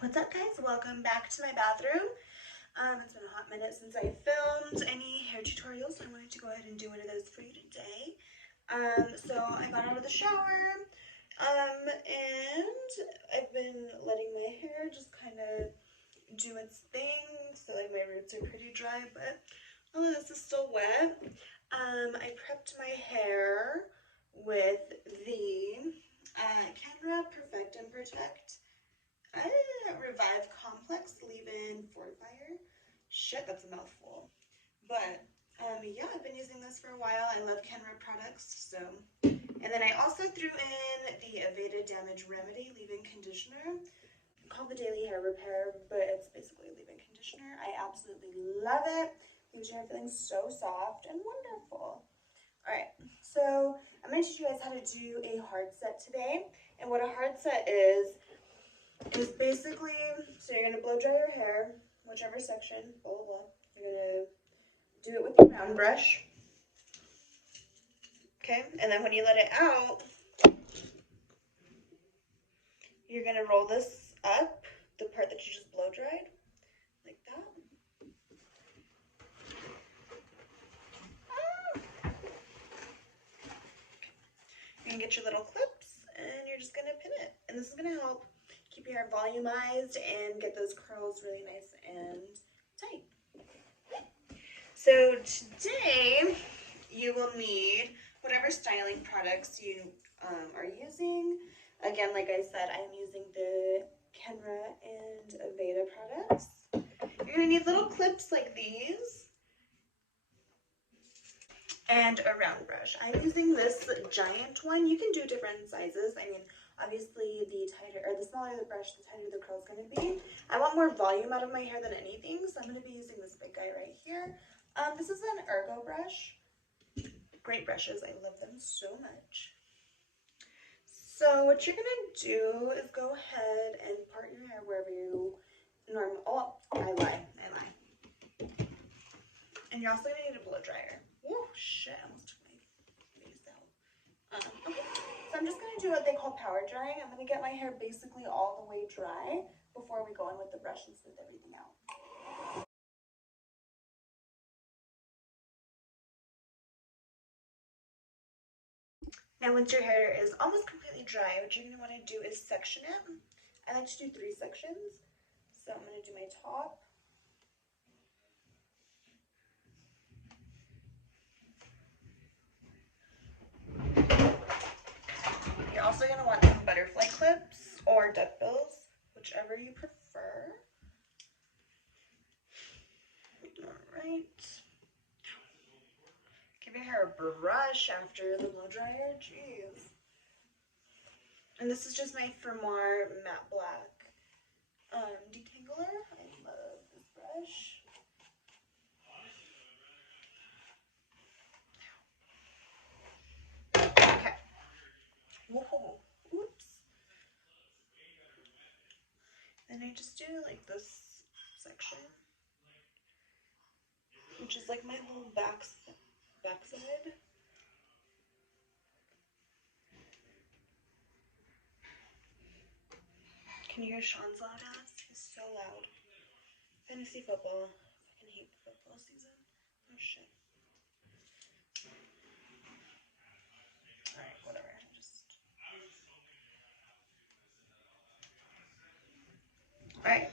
What's up, guys? Welcome back to my bathroom. It's been a hot minute since I filmed any hair tutorials, so I wanted to go ahead and do one of those for you today. So I got out of the shower, and I've been letting my hair just kind of do its thing. So like my roots are pretty dry, but all of this is still wet. I prepped my hair with the Kenra Perfect and Protect Revive Complex Leave-In Fortifier. Shit, that's a mouthful. But yeah, I've been using this for a while. I love Kenra products, so. And then I also threw in the Aveda Damage Remedy Leave-In Conditioner, called the Daily Hair Repair, but it's basically a leave-in conditioner. I absolutely love it. Leaves your hair feeling so soft and wonderful. All right, so I'm going to teach you guys how to do a hard set today. And what a hard set is basically, so you're gonna blow dry your hair, whichever section, blah, blah, blah. You're gonna do it with your round brush. Okay, and then when you let it out, you're gonna roll this up, the part that you just blow dried, like that. You're gonna get your little clips, and you're just gonna pin it. And this is gonna help keep your hair volumized and get those curls really nice and tight. So today, you will need whatever styling products you are using. Again, like I said, I'm using the Kenra and Aveda products. You're gonna need little clips like these and a round brush. I'm using this giant one. You can do different sizes. I mean, obviously the tighter or the smaller the brush, the tighter the curl is gonna be. I want more volume out of my hair than anything, so I'm gonna be using this big guy right here. This is an ergo brush. Great brushes, I love them so much. So what you're gonna do is go ahead and part your hair wherever you normally, oh, I lie. And you're also gonna need a blow dryer. Oh shit, I almost took my face out. Okay, so I'm just gonna do what they call power drying. I'm gonna get my hair basically all the way dry before we go in with the brush and smooth everything out. Now once your hair is almost completely dry, what you're going to want to do is section it. I like to do 3 sections. So I'm going to do my top. You're also going to want some butterfly clips or duckbills, whichever you prefer. Alright. Give your hair a brush after the blow dryer. Jeez. And this is just my Firmar Matte Black detangler. I love this brush. Okay. Whoa. Oops. Then I just do like this section, which is like my whole backside. Can you hear Sean's loud ass? He's so loud. Fantasy football. I fucking hate football season. Oh shit. Alright, whatever. Alright.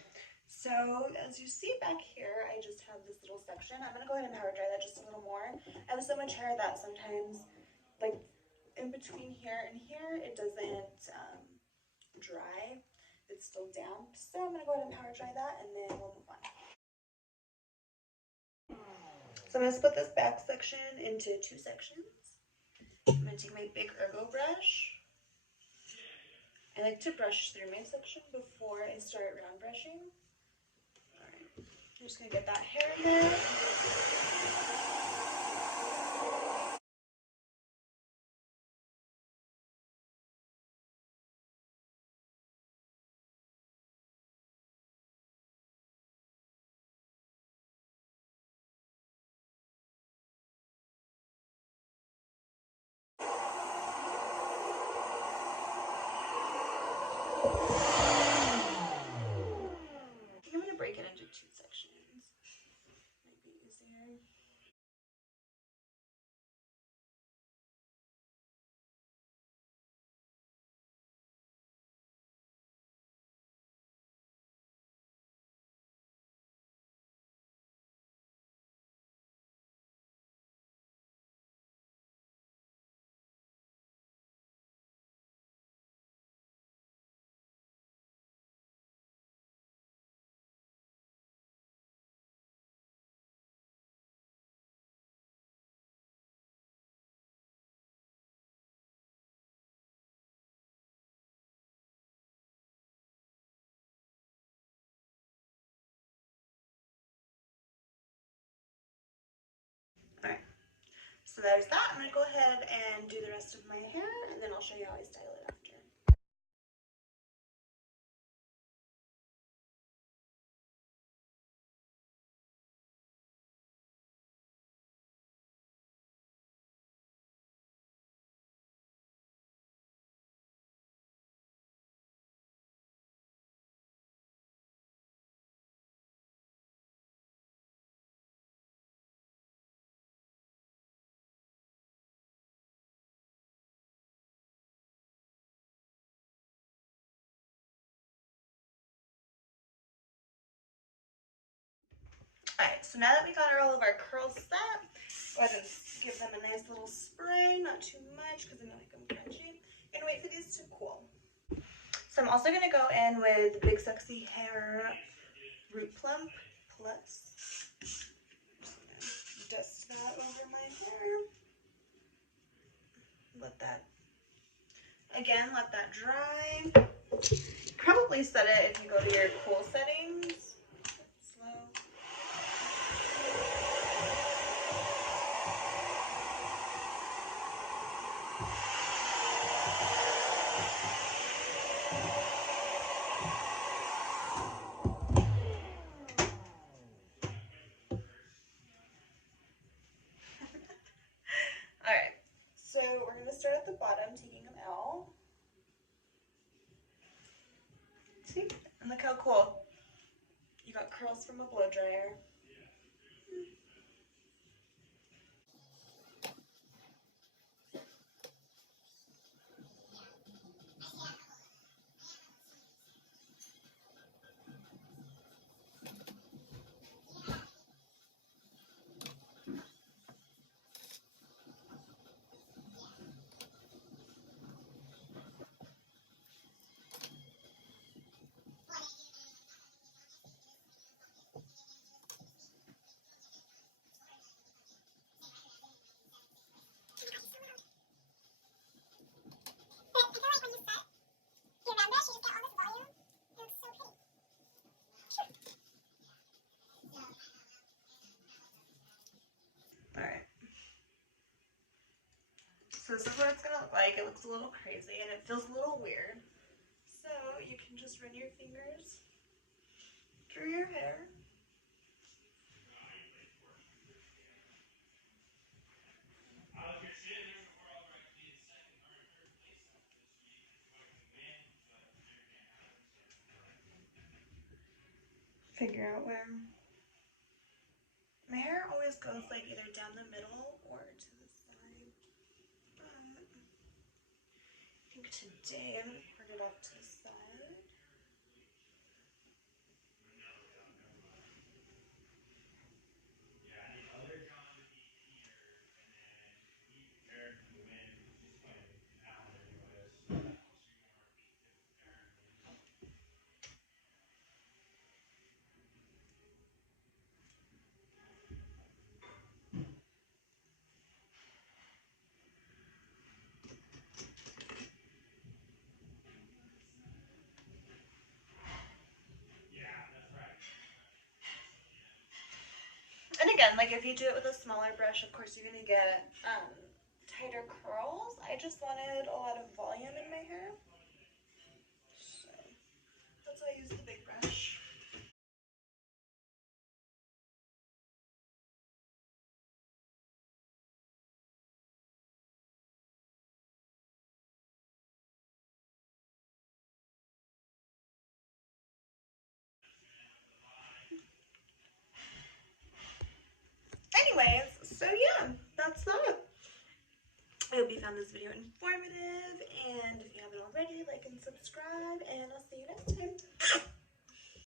So as you see back here, I just have this little section. I'm gonna go ahead and power dry that just a little more. I have so much hair that sometimes, like in between here and here, it doesn't dry. It's still damp. So I'm gonna go ahead and power dry that, and then we'll move on. So I'm gonna split this back section into 2 sections. I'm gonna take my big ergo brush. I like to brush through my section before I start round brushing. Alright, I'm just gonna get that hair in there. So there's that. I'm going to go ahead and do the rest of my hair, and then I'll show you how I style it after. Alright, so now that we got all of our curls set, go ahead and give them a nice little spray, not too much because I know they come crunchy, and wait for these to cool. So I'm also going to go in with Big Sexy Hair Root Plump Plus. Just dust that over my hair. Let that dry. Probably set it if you go to your cool settings. Slow. Alright, so we're going to start at the bottom, taking them out. See? And look how cool. You got curls from a blow dryer. Alright. So this is what it's going to look like. It looks a little crazy and it feels a little weird. So you can just run your fingers through your hair. Figure out where. My hair always goes like either down the middle or to the side. I think today I'm going to part it off to the side. And again, like if you do it with a smaller brush, of course you're going to get tighter curls. I just wanted a lot of volume in my hair. So that's why I use the big brush. Anyways, so yeah, that's that. I hope you found this video informative, and if you haven't already, like and subscribe, and I'll see you next time.